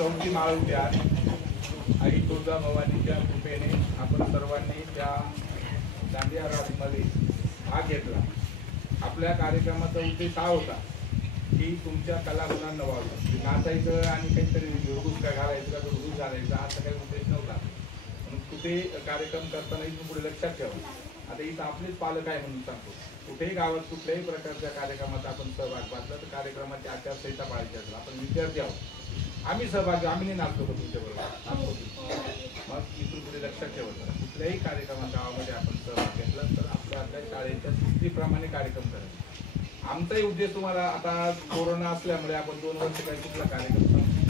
चौथी माळ उद्या आई तुळजाभवानीच्या कृपेने आपण सर्वांनी त्या दांडिया रासमध्ये भाग घेतला। आपल्या कार्यक्रमाचा उद्देश हा होता की तुमच्या कलागुणांना वाढवणं, नाचायचं आणि काहीतरी धुडगूस काय घालायचं का धुडगूस घालायचा असा काही उद्देश नव्हता। म्हणून कुठे कार्यक्रम करताना इथून पुढे लक्षात ठेवा, आता इथं आपलेच पालक आहे म्हणून सांगतो, कुठेही गावात कुठल्याही प्रकारच्या कार्यक्रमात आपण सहभाग घेतला तर कार्यक्रमाची आचारसंहिता पाळायची असेल, आपण विद्यार्थी आहोत, आम्ही सहभागी, आम्ही नाही नाचलो होतो तुमच्याबरोबर, मग इथून पुढे लक्षात ठेवायचं कुठल्याही कार्यक्रमात गावामध्ये आपण सहभाग घेतला तर आपल्या शाळेच्या शिस्तीप्रमाणे कार्यक्रम करायचा। आमचाही उद्देश तुम्हाला आता कोरोना असल्यामुळे आपण 2 वर्ष काही कुठला कार्यक्रम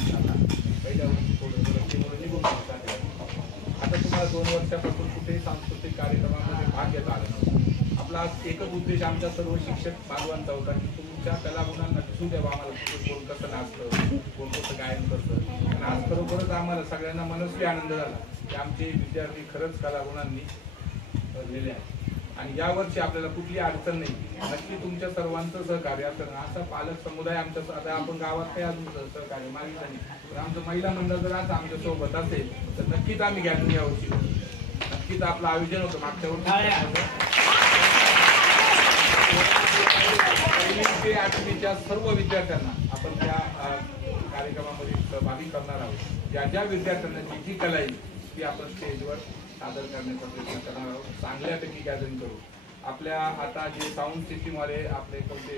झाला, पहिल्या वर्षी थोडं निघून आता तुम्हाला 2 वर्षापासून कुठेही सांस्कृतिक कार्यक्रमामध्ये भाग घेता आला नव्हता। आपला एकच उद्देश आमच्या सर्व शिक्षक बांधवांचा होता की तुमच्या कलागुणांना दिसू द्यावा, आम्हाला कोण कसं नाचतं, कोण कसं गायन करतं, आणि आज खरोखरच आम्हाला सगळ्यांना मनस्वी आनंद झाला की आमचे विद्यार्थी खरंच कलागुणांनी भरलेले आहेत। आणि यावर्षी आपल्याला कुठली अडचण नाही, नक्की तुमच्या सर्वांचं सहकार्य असेल, असा पालक समुदाय आमच्या, आता आपण गावात काही अजून सहकार्य मागितलं नाही, पण आमचं महिला मंडळ जर आज आमच्या सोबत असेल तर नक्कीच आम्ही गॅदरिंग यावर्षी नक्कीच आपलं आयोजन होतं मागच्या वर्षी। 1ली ते 8वीच्या सर्व विद्यार्थ्यांना आपण त्या कार्यक्रमामध्ये सहभागी करणार आहोत। ज्या ज्या विद्यार्थ्यांना जी जी कला येईल ती आपण स्टेजवर सादर करण्याचा प्रयत्न करणार आहोत, चांगल्यापैकी गॅदरिंग करू। आपल्या आता जे साऊंड सिस्टीमवाले आपले कोणते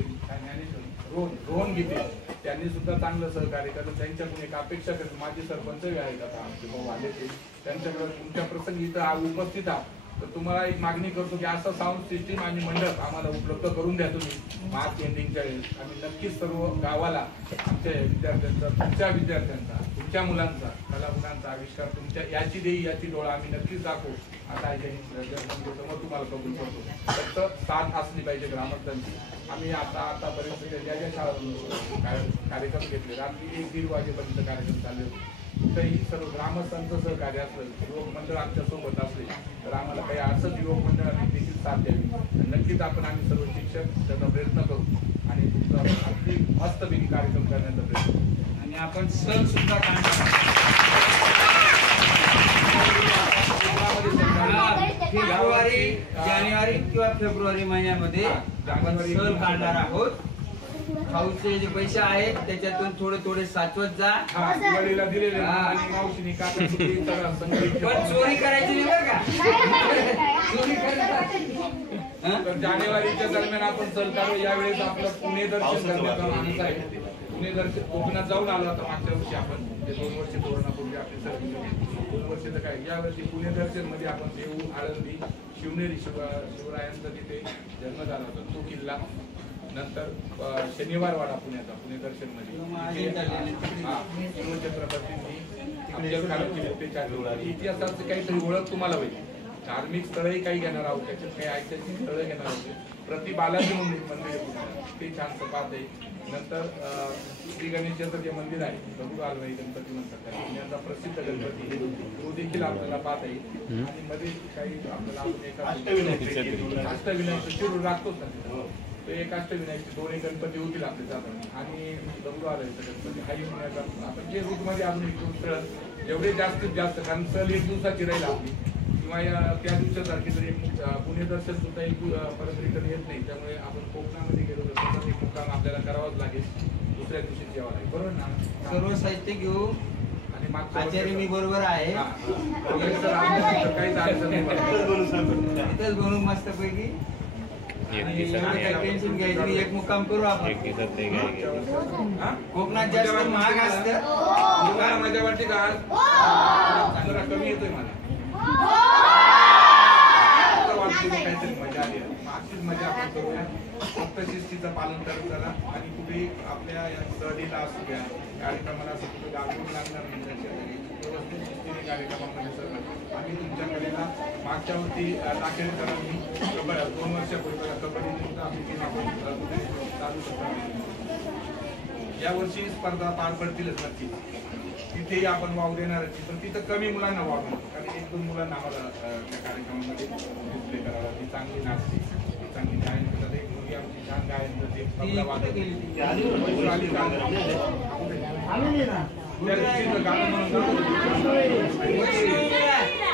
रोहन गीते त्यांनी सुद्धा चांगलं सहकार्य केलं, त्यांच्याकडून एक अपेक्षा करतो, माझे सरपंच आहेत आता आमचे भाऊ आले ते, त्यांच्याकडे तुमच्या प्रसंगी इथं उपस्थित आहात तर तुम्हाला एक मागणी करतो की असं साऊंड सिस्टीम आणि मंडप आम्हाला उपलब्ध करून द्या तुम्ही मार्च एंडिंगच्या वेळेस। आम्ही नक्कीच सर्व गावाला आमच्या विद्यार्थ्यांचा, तुमच्या विद्यार्थ्यांचा, तुमच्या मुलांचा कलागुणांचा आविष्कार तुमच्या याची देई याची डोळा आम्ही नक्कीच दाखवू। आता समोर तुम्हाला कबूल करतो, फक्त साथ असली पाहिजे ग्रामस्थांची। आम्ही आतापर्यंत ज्या ज्या शाळा कार्यक्रम घेतले, रात्री 1-1:30 वाजेपर्यंत कार्यक्रम चालले होते, कुठेही सर्व ग्रामस्थांचं सहकार्य असलं, युवक मंडळ आमच्या सोबत असले तर आम्हाला काही असंच युवक मंडळाने देखील साथ द्यावी। नक्कीच आम्ही सर्व शिक्षक त्याचा प्रयत्न करू आणि तुमचा अगदी मस्तपैकी कार्यक्रम करण्याचा प्रयत्न करू। आणि आपण सण सुद्धा फेब्रुवारी, जानेवारी किंवा फेब्रुवारी महिन्यामध्ये आपण सण काढणार आहोत। खाऊचे जे पैसे आहेत त्याच्यातून थोडे साचवत जा, दिवाळीला दिलेले आणि मावशीने पण चोरी करायची नाही बरं का, चोरी तर जानेवारीच्या दरम्यान आपण सण काढू। यावेळेस आपलं पुणे दर्शन करण्याचा माणूस आहे, पुणे दर्शन कोकणात जाऊन आलो आता मागच्या वर्षी आपण, ते 2 वर्ष कोरोनापूर्वी आपली सर्व 2 वर्ष तर काय, यावर्षी पुणे दर्शन मध्ये आपण देऊ, आळंदी, शिवनेरी शिवरायांचा तिथे जन्म झाला होता तो किल्ला, नंतर शनिवार वाडा पुण्याचा पुणे दर्शन मध्ये छत्रपतींनी अफजल खानाची मोठे इतिहासाचं काहीतरी ओळख तुम्हाला होईल। धार्मिक स्थळही काही घेणार आहोत, त्याच्यात काही ऐतिहासिक स्थळं घेणार आहोत। प्रति बालाजी मंदिर ते छान पाहत आहे। नंतर श्री गणेशाचं जे मंदिर आहे, दगडूबाई गणपती म्हणतात, पुण्याचा प्रसिद्ध गणपती तो देखील आपल्याला पाहता येईल। आणि मध्ये काही आपल्याला अष्टविनायक शिरूर लागतोच ना, ते एक अष्टविनायक 2 गणपती होतील आपले जातात, आणि दगडूबाईचा गणपती हाही पुण्याचा आपण जे रूटमध्ये अजून एक जेवढे जास्तीत जास्त, कारण सहल 1 दिवसाची राहील आपली, किंवा त्या दिवसासारखी जर एक पुणे दर्शन सुद्धा एक परत रिटर्न येत नाही, त्यामुळे आपण कोकणामध्ये गेलो तर एक मुक्काम आपल्याला करावाच लागेल, दुसऱ्या दिवशी यावं लागेल, बरोबर ना। सर्व साहित्य घेऊ आणि आचार्य मी बरोबर आहे, काहीच अडचण नाही, इथंच बनवून मस्तपैकी टेन्शन घ्यायचं, एक मुक्काम करू आपण। कोकणात जास्त महाग असतं, मजा वाटते का, जरा कमी येतोय मला, काहीतरी मजा आली, अशीच मजा आपण करूया, फक्त शिस्तीचं पालन करत चला। आणि कुठेही आपल्या या सहलीला असू द्या, कार्यक्रमाला असं कुठे गाजवून लागणार नाही, व्यवस्थित शिस्तीने कार्यक्रमामध्ये सर आम्ही तुमच्या कलेला मागच्या वर्षी दाखेलकरांनी 2 वर्षापूर्वी कबड्डी आम्ही चालू शकतो, यावर्षी स्पर्धा पार पडतीलच नक्की, तिथेही आपण वाव देणार, पण तिथं कमी मुलांना वाव देतो, कारण 1-2 मुलांना आम्हाला त्या कार्यक्रमामध्ये डिस्प्ले करावा, ती चांगली नाचते, ती चांगली गायन करतात, एक मुलगी आमची छान गायन करते, त्या दिवशीचं गाणं म्हणून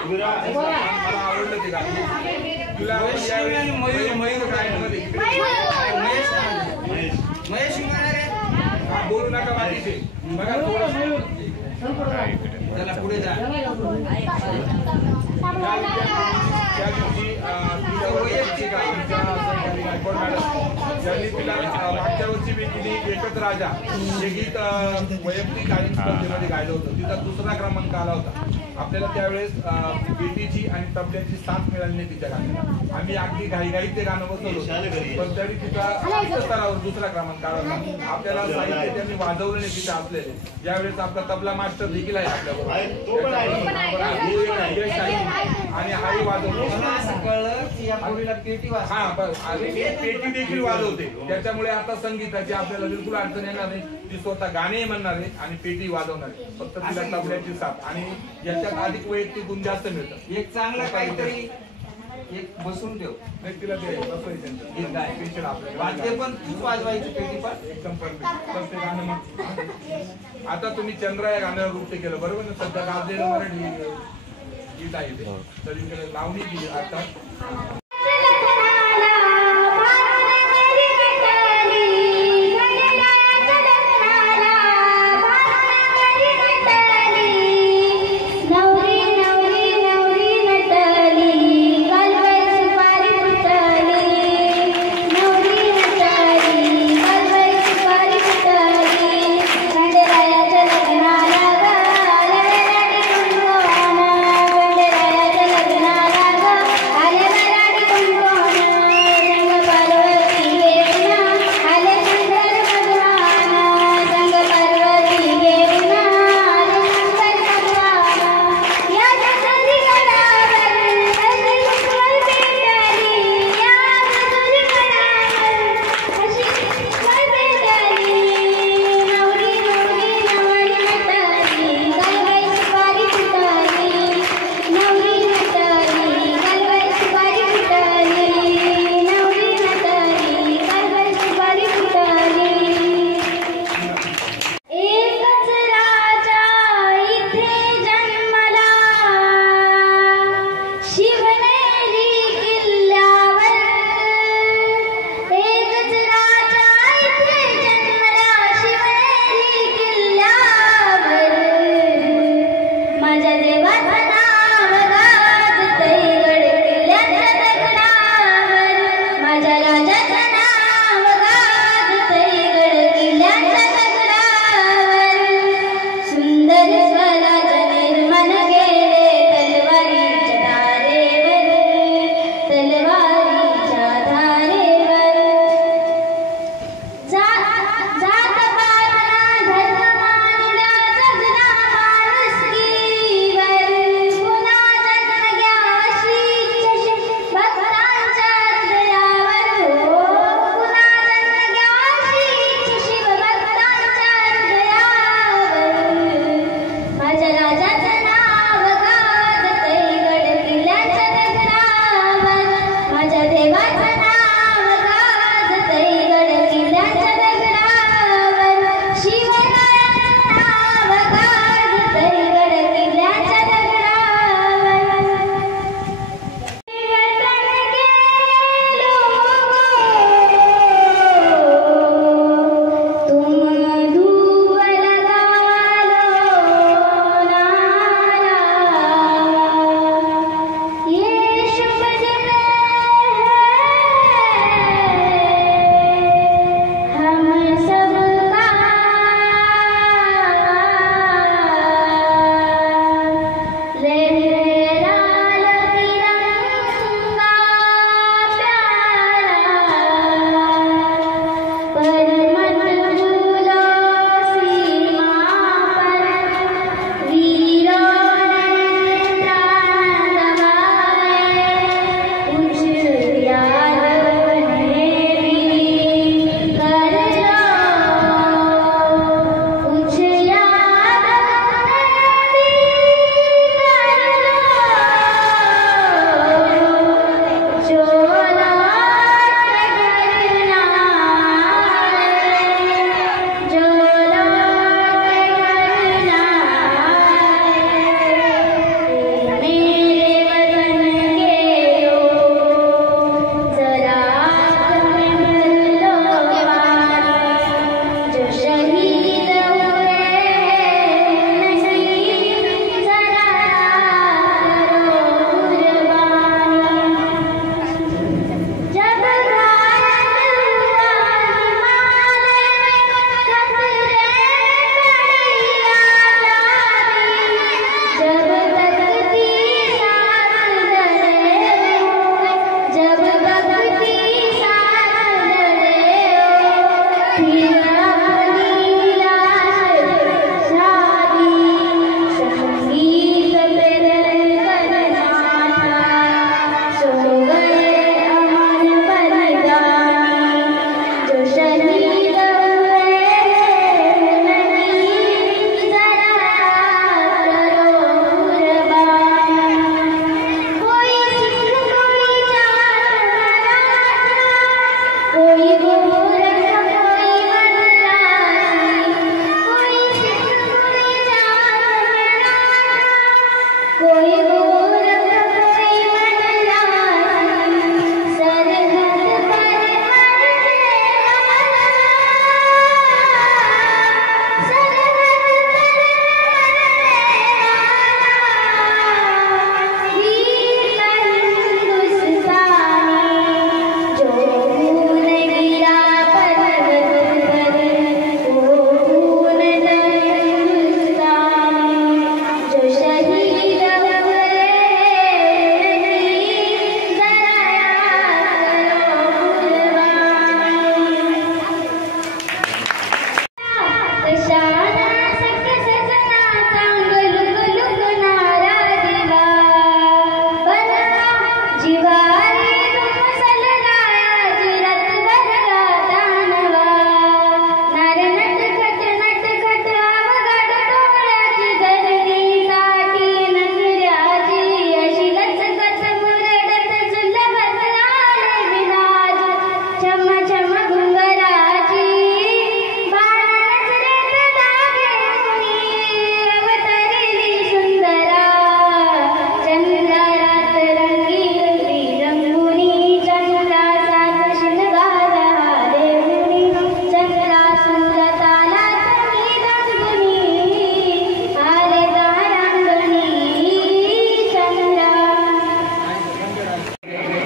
मला आवडलं ते गाणं. तुला मयूर गायनमध्ये महेश बोलू नका बाकीचे बघा थोडं चला पुढे जा. त्या दिवशी वैयक्तिक गायकवाड मॅडम ज्यांनी तिला मागच्या वर्षी मी तिने एकच राजा हे गीत वैयक्तिक गायन स्पर्धेमध्ये गायलं होतं. तिचा दुसरा क्रमांक आला होता. आपल्याला त्यावेळेस पेटीची आणि तबल्याची साथ मिळाली नाही तिच्या गाण्याला. आम्ही अगदी घाईघाईत ते गाणं बसवलं पण तरी तिचा स्तरावर दुसरा क्रमांक आला होता. आपल्याला साहित्य त्यांनी वाजवलं नाही तिथे असलेले. यावेळेस आपला तबला मास्टर देखील आहे आपल्याबरोबर आणि हाही वाजवतो. हा पेटी देखील वाजवते. त्याच्यामुळे आता संगीताची आपल्याला बिलकुल अडचण येणार नाही. ती स्वतः गाणे म्हणणार आहे आणि पेटी वाजवणार आहे. फक्त तिला तबल्याची साथ आणि याच्यात अधिक वैयक्तिक गुण जास्त मिळतात. एक चांगला काहीतरी एक बसून ठेव. तिला ते स्पेशल आपल्याला वाजते पण तूच वाजवायची पेटी पण एकदम परफेक्ट गाणं मग. आता तुम्ही चंद्रा या गाण्यावर नृत्य केलं बरोबर ना. सध्या गाजलेलं मराठी गीत आहे ते सगळीकडे लावणी केली आता. आले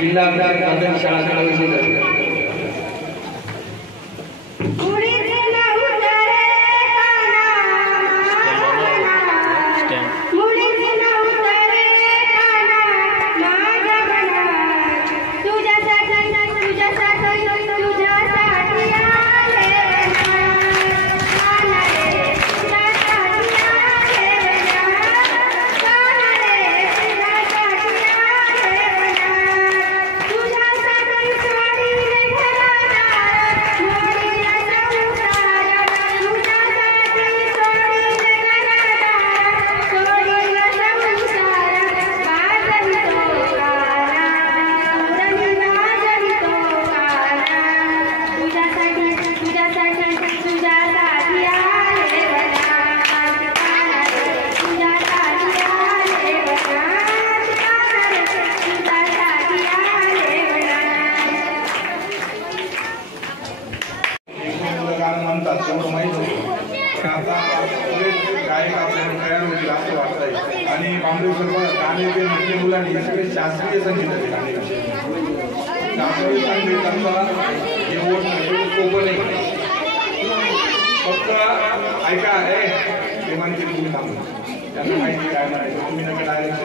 जिल्हा प्राथमिक शाळा कळवली आणि गाणे म्हणजे मुलांनी सगळे शास्त्रीय संगीताचे गाणे शास्त्रीय संगीताचा एवढं सोपं नाही फक्त ऐका ते म्हणते तुम्ही त्यांना माहिती काय म्हणायचं तुम्ही नका डायरेक्ट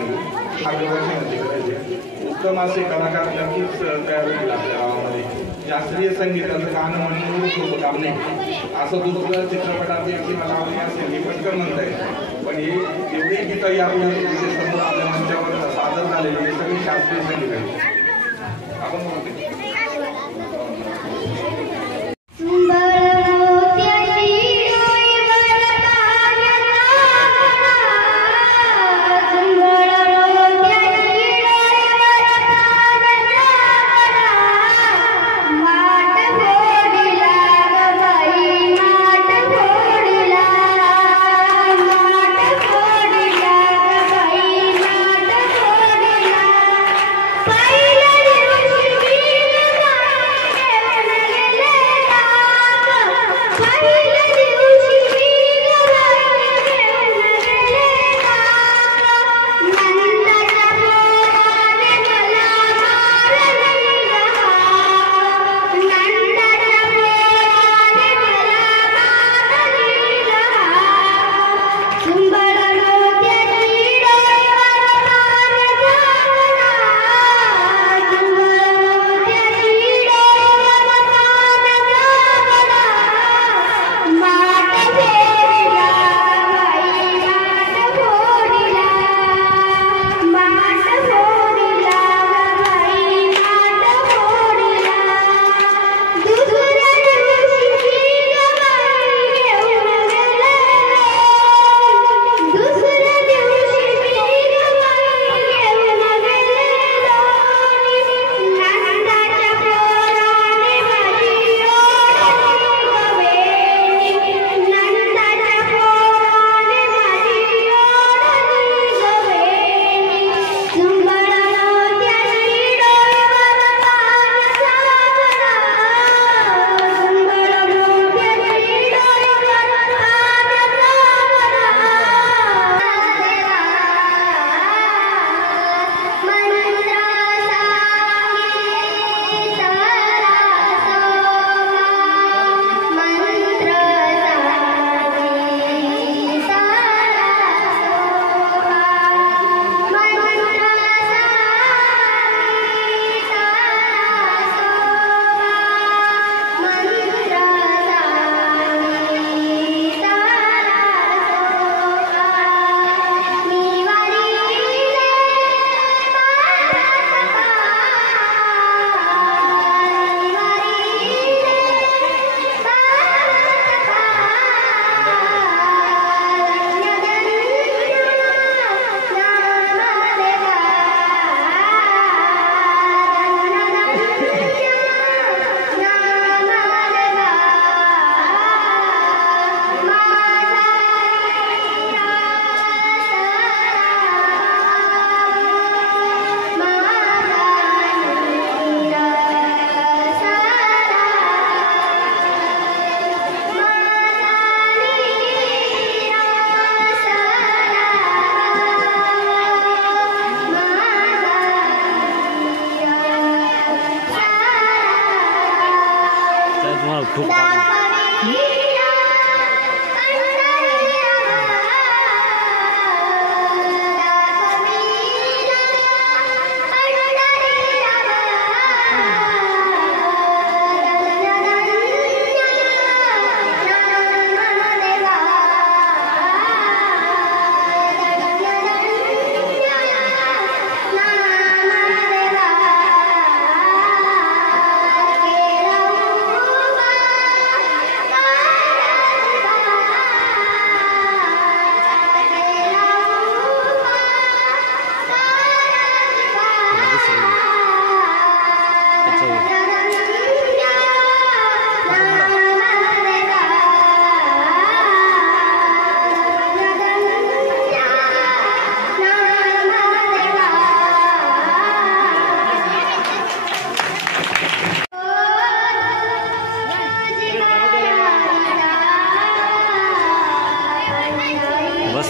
करायचे उत्तम असे कलाकार नक्कीच तयार होईल आपल्या गावामध्ये शास्त्रीय संगीताचं गाणं म्हणणं सोपं काम नाही असं दुसरं चित्रपटातील किंवा लावणी असेल हे पटकन म्हणता येईल पण हे एवढी गीतं यापूर्वी समोर आपल्या मंचावर सादर झालेली हे सगळी शास्त्रीय संगीत आहे आपण म्हणतो Bye.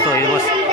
मस्त होईल बस.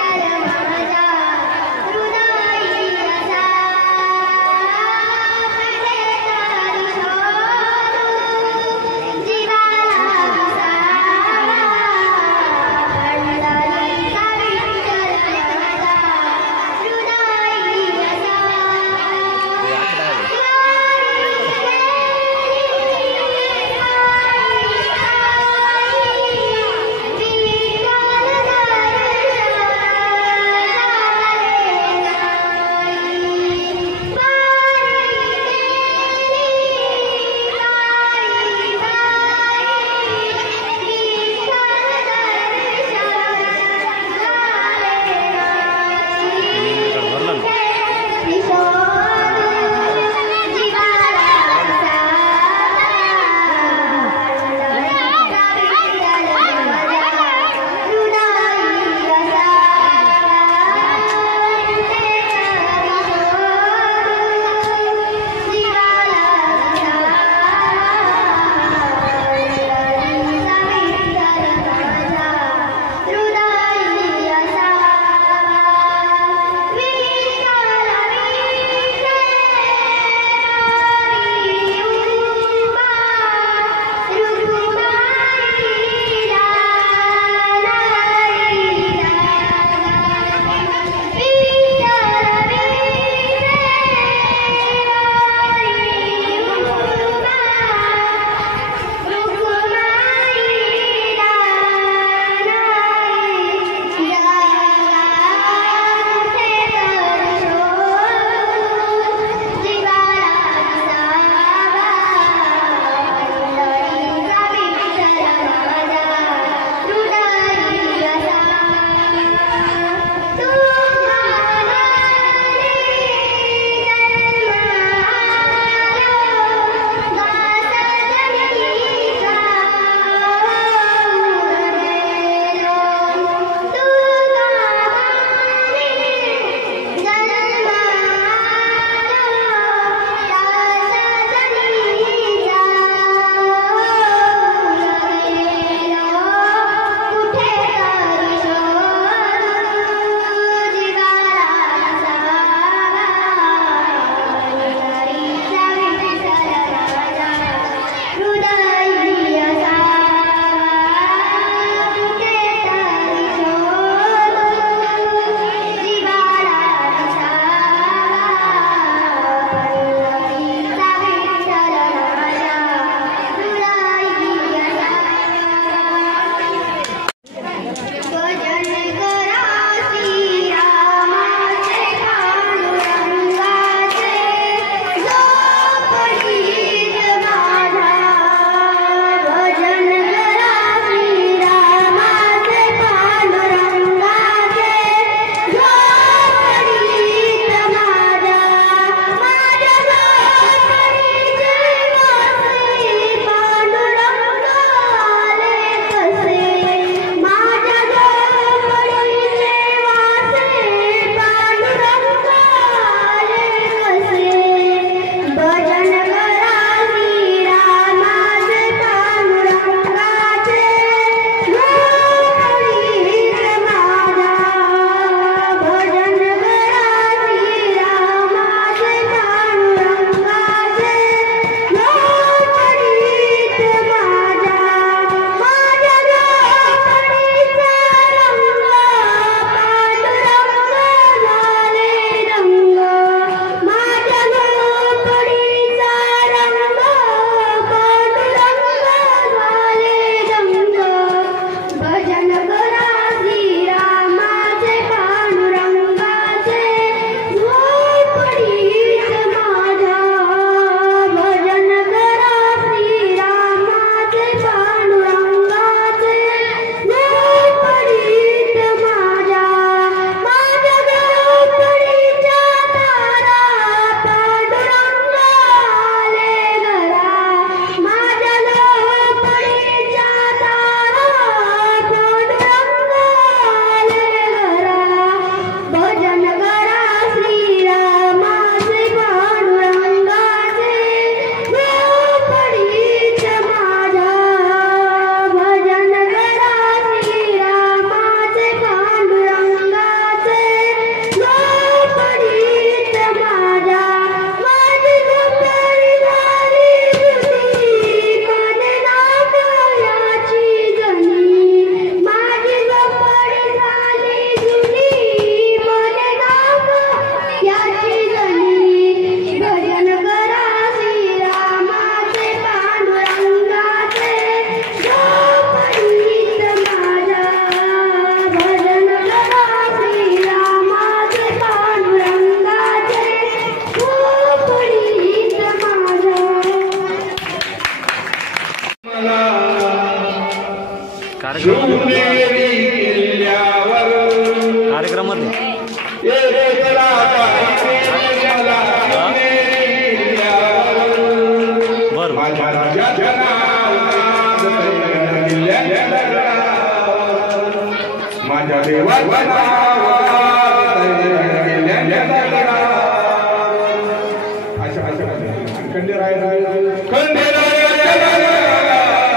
माझ्या देवा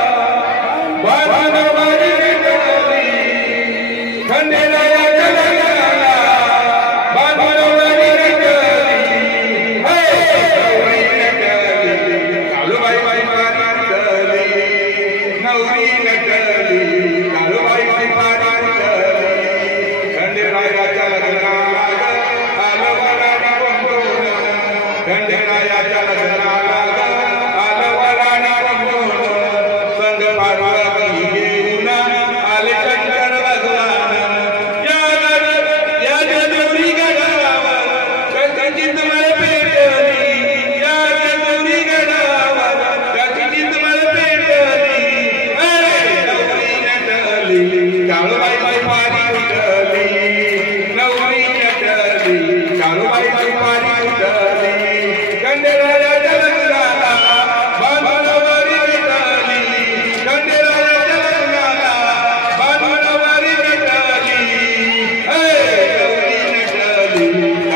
Let's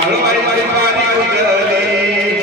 go!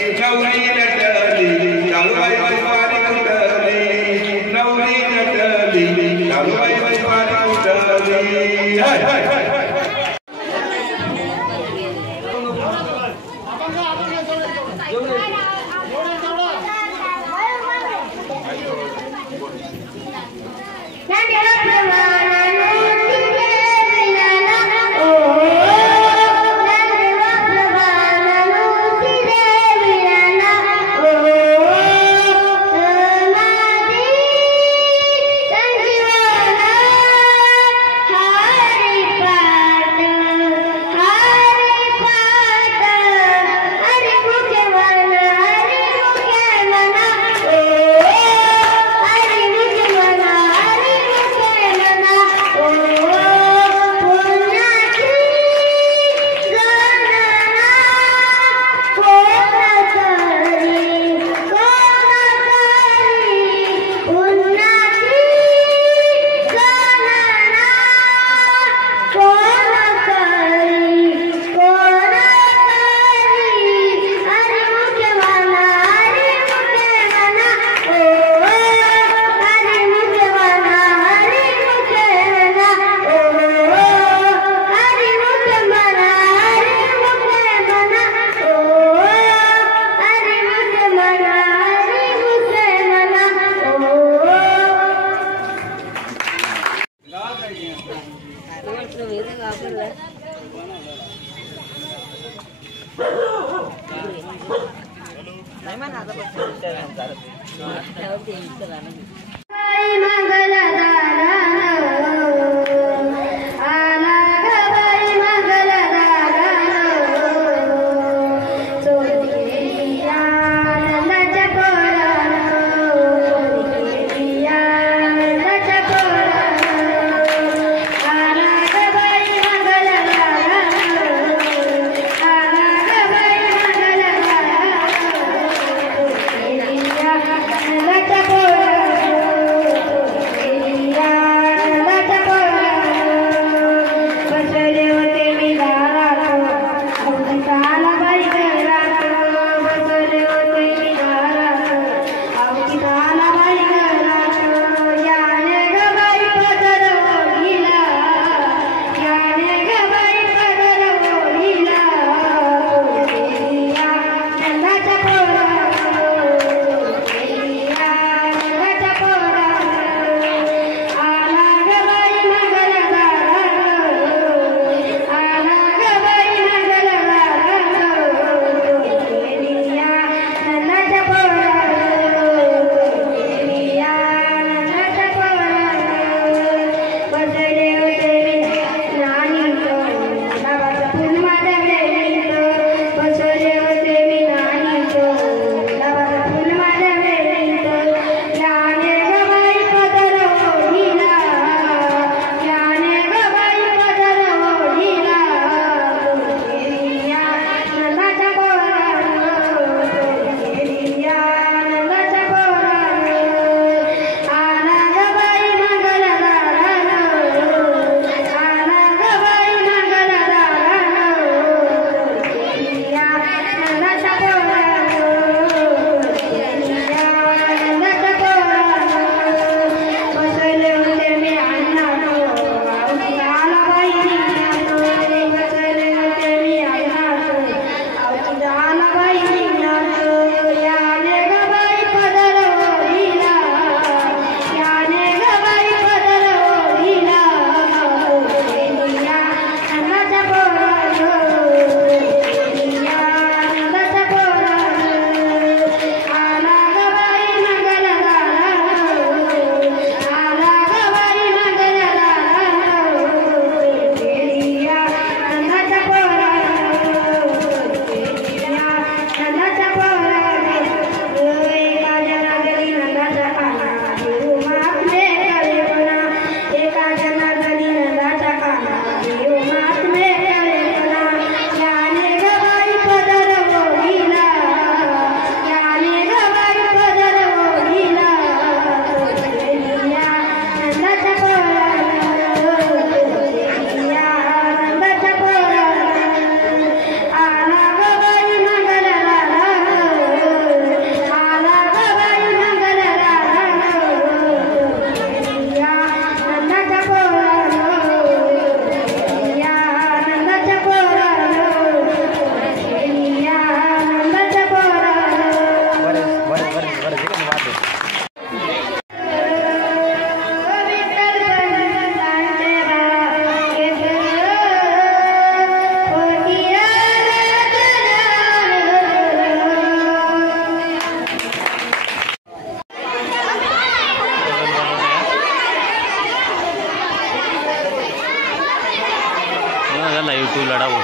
निघाला YouTube लढाऊ.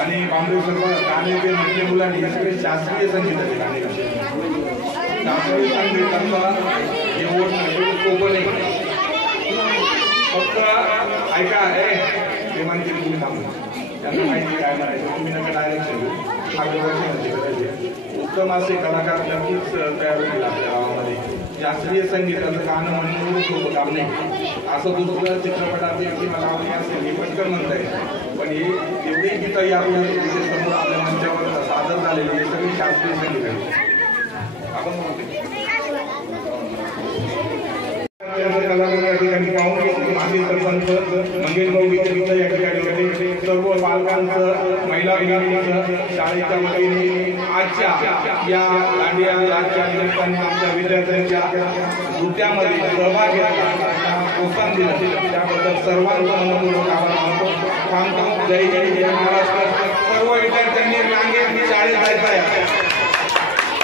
आणि बांबे सर्व गाणे जे म्हटले मुलांनी सगळे शास्त्रीय संगीताचे गाणे शास्त्रीय संगीताचा एवढं सोपं नाही. फक्त ऐका ते म्हणते तुम्ही थांबू त्यांना माहिती काय म्हणायचं तुम्ही नका डायरेक्शन करायचे. उत्तम असे कलाकार नक्कीच तयार होतील आपल्या गावामध्ये. शास्त्रीय संगीताचं गाणं म्हणून सोपं काम नाही. असं दुसरं चित्रपटात किंवा लावणी असेल हे पटकन म्हणता येईल, पण हे एवढे गीतं यावेळी समोर आपल्या मंचावर सादर झालेले हे सगळे शास्त्रीय संगीत आहे. आपण कलाकार या ठिकाणी पाहून घेतो. माजी सरपंच मंगेश भाऊ विद्यापीठ या ठिकाणी सर्व पालकांचं महिला विद्यार्थ्यांचं शाळेच्या वतीने आजच्या या दांडिया राजच्या निमित्ताने आमच्या विद्यार्थ्यांच्या नृत्यामध्ये सहभाग घेतला, प्रोत्साहन दिलं त्याबद्दल सर्वांचं मनपूर्वक आभार मानतो. जय जय जय महाराष्ट्र. सर्व विद्यार्थ्यांनी रांगेत शाळेत जायचं आहे.